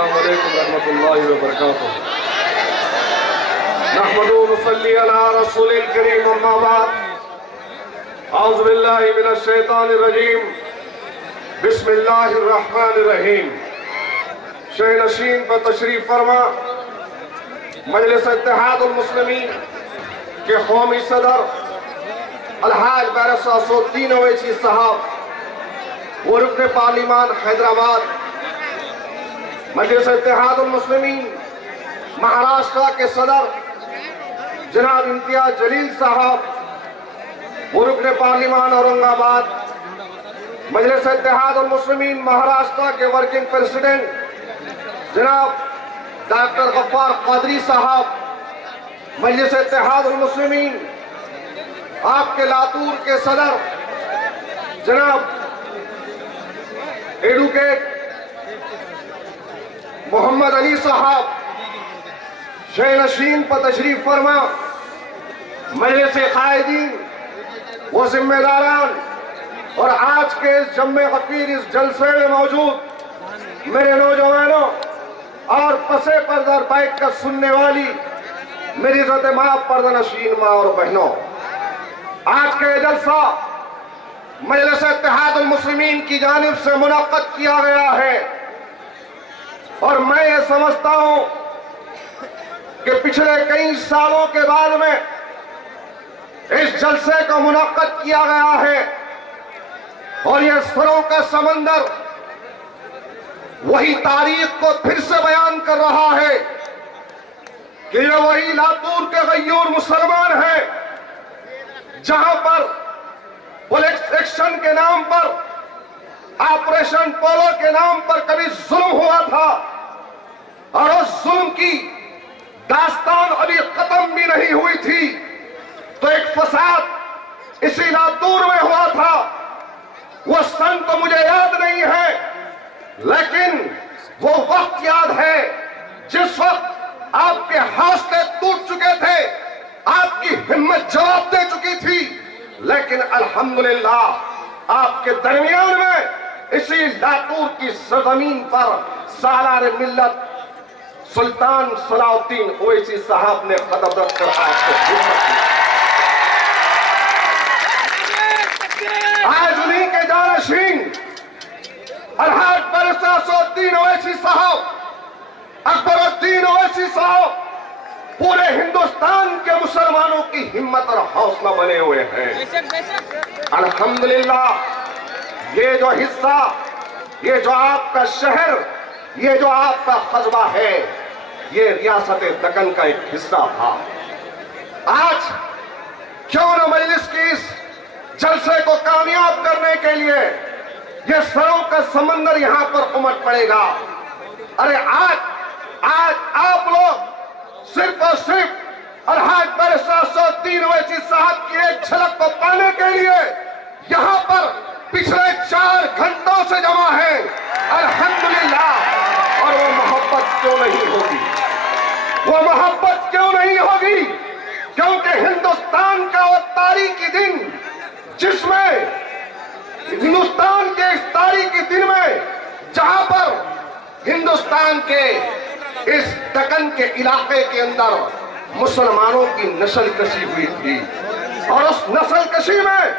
السلام علیکم ورحمۃ اللہ وبرکاتہ نحمد و نصلی علی رسول الکریم اما بعد اعوذ باللہ من الشیطان الرجیم بسم اللہ الرحمن الرحیم شہ نشین پر تشریف فرما مجلس اتحاد المسلمین کے قومی صدر الحاج بیرسٹر اسد الدین اویسی صاحب و رکن پارلیمان حیدرآباد مجلس اتحاد المسلمین مہاراشٹر کے صدر جناب امتیاز جلیل صاحب و رکن پارلیمان اورنگ آباد مجلس اتحاد المسلمین مہاراشٹر کے ورکنگ پریزیڈنٹ جناب ڈاکٹر غفار قادری صاحب مجلس اتحاد المسلمین آپ کے لاتور کے صدر جناب ایڈوکیٹ محمد علی صاحب شہ نشین پر تشریف فرما مجلس قائدین و ذمہ داران اور آج کے اس جمع غفیر اس جلسے میں موجود میرے نوجوانوں اور پسے پردہ بیٹھ کر سننے والی میری عزت ماں پردہ نشین ماں اور بہنوں، آج کا یہ جلسہ مجلس اتحاد المسلمین کی جانب سے منعقد کیا گیا ہے اور میں یہ سمجھتا ہوں کہ پچھلے کئی سالوں کے بعد میں اس جلسے کو منعقد کیا گیا ہے اور یہ سروں کا سمندر وہی تاریخ کو پھر سے بیان کر رہا ہے کہ یہ وہی لاتور کے غیور مسلمان ہیں جہاں پر پولیس ایکشن کے نام پر، آپریشن پولو کے نام پر کبھی ظلم ہوا تھا اور اس ظلم کی داستان ابھی ختم بھی نہیں ہوئی تھی تو ایک فساد اسی لاتور میں ہوا تھا۔ وہ سن تو مجھے یاد نہیں ہے لیکن وہ وقت یاد ہے جس وقت آپ کے حوصلے ٹوٹ چکے تھے، آپ کی ہمت جواب دے چکی تھی، لیکن الحمدللہ آپ کے درمیان میں اسی لاتور کی سرزمین پر سالار ملت سلطان صلاح الدین اویسی صاحب نے قدم رکھ کر آپ کو خدمت کی۔ آج انہی کے جانشین الحاج بیرسٹر اسد الدین اویسی صاحب، اکبر الدین اویسی صاحب پورے ہندوستان کے مسلمانوں کی ہمت اور حوصلہ بنے ہوئے ہیں۔ الحمدللہ یہ جو حصہ، یہ جو آپ کا شہر، یہ جو آپ کا قصبہ ہے، یہ ریاست دکن کا ایک حصہ تھا۔ آج کیوں نہ مجلس کی اس جلسے کو کامیاب کرنے کے لیے یہ سروں کا سمندر یہاں پر امٹ پڑے گا۔ ارے آج آپ لوگ صرف اور صرف الحاج بیرسٹر اسد الدین اویسی صاحب کی ایک جھلک کو پانے کے لیے یہاں پر پچھلے 4 گھنٹوں سے جمع ہے۔ الحمدللہ، اور وہ محبت کیوں نہیں ہوگی؟ وہ محبت کیوں نہیں ہوگی؟ کیونکہ ہندوستان کا وہ تاریخی دن جس میں ہندوستان کے اس تاریخی دن میں جہاں پر ہندوستان کے اس دکن کے علاقے کے اندر مسلمانوں کی نسل کشی ہوئی تھی اور اس نسل کشی میں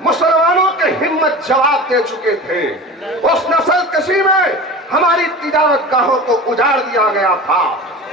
مسلمانوں کے ہمت جواب دے چکے تھے، اس نسل کشی میں ہماری تجارت گاہوں کو اجاڑ دیا گیا تھا،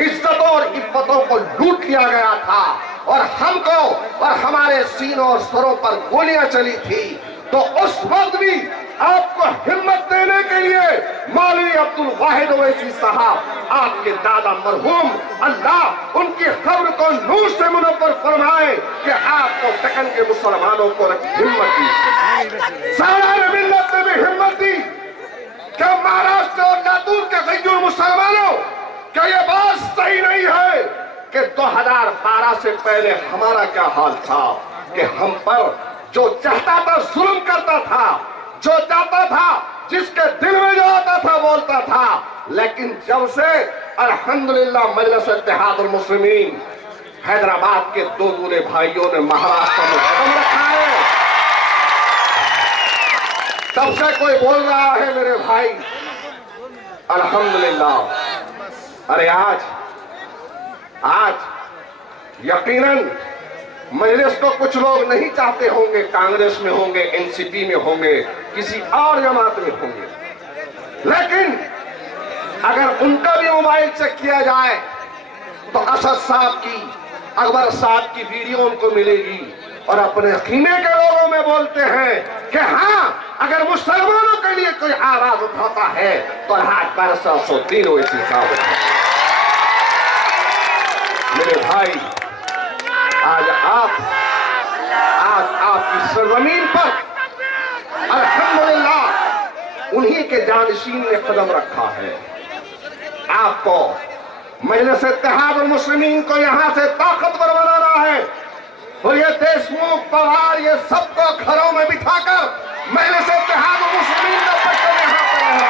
عزتوں اور عفتوں کو لوٹ لیا گیا تھا اور ہم کو اور ہمارے سینوں اور سروں پر گولیاں چلی تھی۔ تو اس وقت بھی آپ کو ہمت دینے کے لیے مولوی عبدالواحد اویسی صاحب، آپ کے دادا مرحوم، اللہ ان کی قبر کو نور سے منور فرمائے کہ آپ کو دکن کے مسلمانوں کو ہمت دی، سالار ملت نے بھی ہمت دی کہ مہاراشٹر اور لاتور کے غیور مسلمانوں کیا یہ بات صحیح نہیں ہے کہ 2012 سے پہلے ہمارا کیا حال تھا کہ ہم پر جو چاہتا تھا ظلم کرتا تھا، جو چاہتا تھا جس کے دل میں جو آتا تھا بولتا تھا، لیکن جب سے الحمدللہ مجلس اتحاد المسلمین حیدرآباد کے 2 دورے بھائیوں نے مہاراشٹر میں قدم رکھا ہے، تب سے کوئی بول رہا ہے میرے بھائی الحمدللہ अरे आज यकीनन मजलिस को कुछ लोग नहीं चाहते होंगे, कांग्रेस में होंगे, एनसीपी में होंगे, किसी और जमात में होंगे, लेकिन अगर उनका भी मोबाइल चेक किया जाए तो असद साहब की, अकबर साहब की वीडियो उनको मिलेगी और अपने कीने के लोगों में बोलते हैं कि हाँ, अगर मुसलमानों के लिए कोई आवाज उठाता है तो हाथ पर 103 वैसी साहब। मेरे भाई, आज आपकी सरजमीन पर अल्हम्दुलिल्लाह उन्हीं के जानशीन ने कदम रखा है। आपको मजलिस इत्तेहादुल मुस्लिमीन को यहां से ताकतवर बनाना है और ये देशमुख, पवार, ये सबको घरों में बिठाकर मजलिस इत्तेहादुल मुस्लिमीन का पक्ष यहां पर रहना।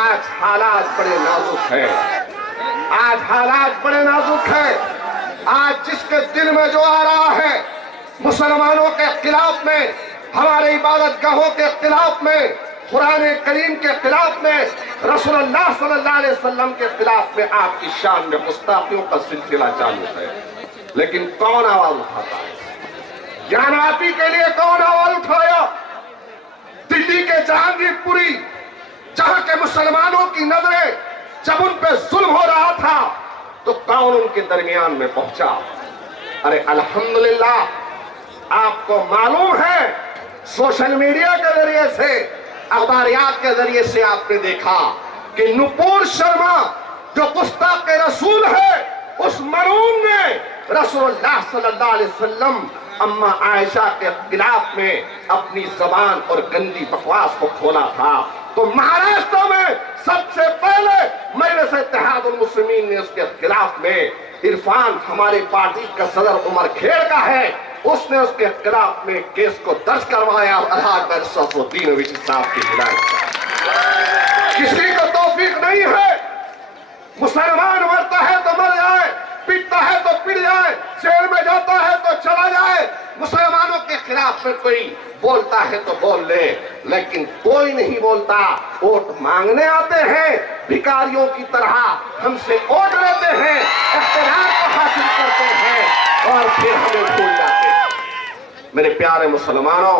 आज हालात बड़े नाजुक है, आज हालात बड़े नाजुक है। आज जिसके दिल में जो आ रहा है मुसलमानों के खिलाफ में, हमारे इबादत गाहों के खिलाफ में, कुरान करीम के खिलाफ में, रसूलुल्लाह सल्लल्लाहु अलैहि वसल्लम के खिलाफ में आपकी शान में गुस्ताखियों का सिलसिला चालू है, लेकिन कौन आवाज उठाता है? ज्ञानवापी के लिए कौन आवाज उठाया? दिल्ली के जहांगीरपुरी, जहां के मुसलमानों की नजरें जब उन पे जुल्म हो रहा था तो कौन उनके दरमियान में पहुंचा? अरे अल्हम्दुलिल्लाह, आपको मालूम है सोशल मीडिया के जरिए से, अखबारियात के जरिए से आपने देखा कि नुपुर शर्मा जो गुस्ताख रसूल है, उस मरून ने रसूलुल्लाह सल्लल्लाहु अलैहि वसल्लम अम्मा आयशा के खिलाफ में अपनी जबान और गंदी बकवास को खोला था। तो महाराष्ट्र में सबसे पहले मजलिस इत्तेहादुल मुस्लिमीन ने उसके खिलाफ में, इरफान हमारी पार्टी का सदर उमर खेड़ का है, उसने उसके खिलाफ में केस को दर्ज करवाया और अल्हम्दुलिल्लाह साहब की हिदायत। किसी को तौफीक नहीं है, मुसलमान मरता है तो मर जाए, पिटता है तो पिट जाए, जेल में जाता है तो चला जाए, मुसलमानों के खिलाफ में कोई बोलता है तो बोल ले, लेकिन कोई नहीं बोलता। वोट मांगने आते हैं भिखारियों की तरह, हमसे वोट लेते हैं, इख्तियार को हासिल करते हैं और फिर हमें भूल जाते हैं। मेरे प्यारे मुसलमानों,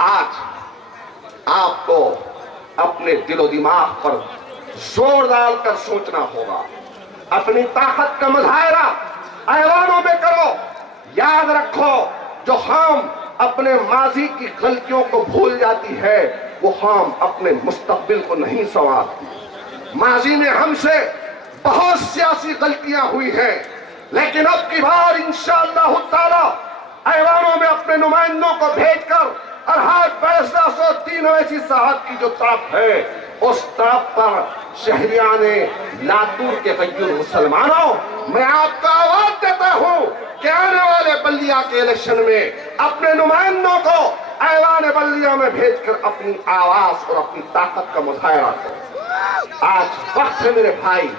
आज आपको अपने दिलो दिमाग पर जोर डालकर सोचना होगा, अपनी ताकत का मुजाहिरा ऐवानों में करो। याद रखो, जो हम अपने माजी की गलतियों को भूल जाती है, वो हम अपने मुस्तकबिल को नहीं संवारती। माजी में हमसे बहुत सियासी गलतियां हुई हैं, लेकिन अब की बार इंशाअल्लाह ताला ऐवानों में अपने नुमाइंदों को भेजकर अरहाद फैसला 103 ऐसी साहब की जो तरफ है, उस तरफ पर शहरियाने लातूर के गैर मुसलमानों, मैं आपको आवाज देता हूं कि आने वाले बल्दिया के इलेक्शन में अपने नुमाइंदों को ऐवान बल्दिया में भेजकर अपनी आवाज और अपनी ताकत का मुजाहिरा करो। आज वक्त है मेरे भाई।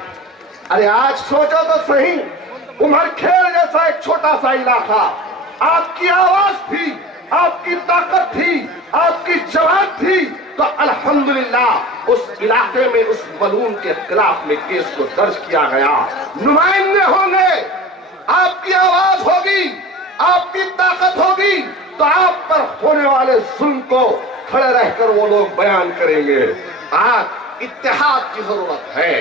अरे आज सोचो तो सही, उमर खेल जैसा एक छोटा सा इलाका, आपकी आवाज थी, आपकी ताकत थी, आपकी जवाब थी, तो अल्हम्दुलिल्लाह उस इलाके में उस मलून के खिलाफ में केस को दर्ज किया गया। नुमाइंदे होंगे, आपकी आवाज होगी, आपकी ताकत होगी, तो आप पर होने वाले जुल्म को खड़े रहकर वो लोग बयान करेंगे। आज इत्तेहाद की जरूरत है,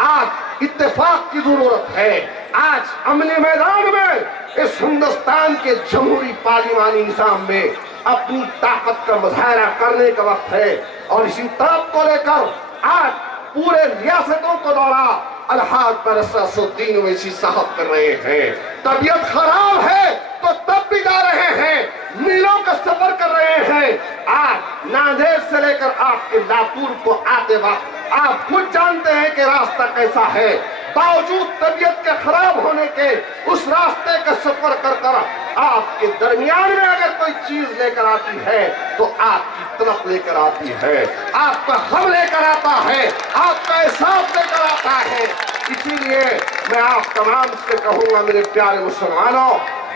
आज इत्तेफाक की जरूरत है। आज अमली मैदान में इस हिंदुस्तान के जमहूरी पार्लिमानी निजाम में अपनी ताकत का मुजाहिरा करने का वक्त है और इसी तरफ को लेकर आज पूरे रियासतों को दौरा अल्हाज पर 103 वैसी साहब कर रहे हैं। तबीयत खराब है तो तब भी जा रहे हैं, मीलों का सफर कर रहे हैं। आज नांदेड़ से लेकर आपके लातूर को आते वक्त आप खुद जानते हैं कि रास्ता कैसा है, बावजूद तबीयत के खराब होने के उस रास्ते का सफर कर कर आपके दरमियान में अगर कोई चीज लेकर आती है तो आपकी तरफ लेकर आती है, आपका गम लेकर आता है, आपका एहसास लेकर आता है। इसीलिए मैं आप तमाम से कहूंगा मेरे प्यारे मुसलमानों,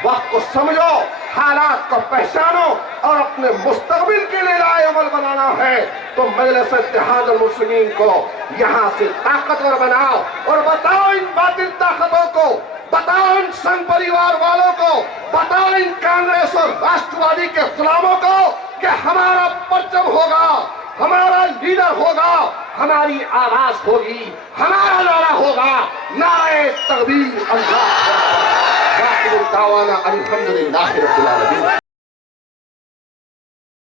वक्त को समझो, हालात को पहचानो और अपने मुस्तकबिल के लिए राय अमल बनाना है तो मजलिस इत्तेहादुल मुस्लिमीन को یہاں سے طاقتور بناؤ اور بتاؤ ان باطل طاقتوں کو، بتاؤ ان سنگ پریوار والوں کو، بتاؤ ان کانگریس اور راشٹروادی کے غلاموں کو کہ ہمارا پرچم ہوگا، ہمارا لیڈر ہوگا، ہماری آواز ہوگی، ہمارا نعرہ ہوگا، نعرہ تکبیر اللہ اکبر۔ واخر دعوانا الحمدللہ رب العالمین۔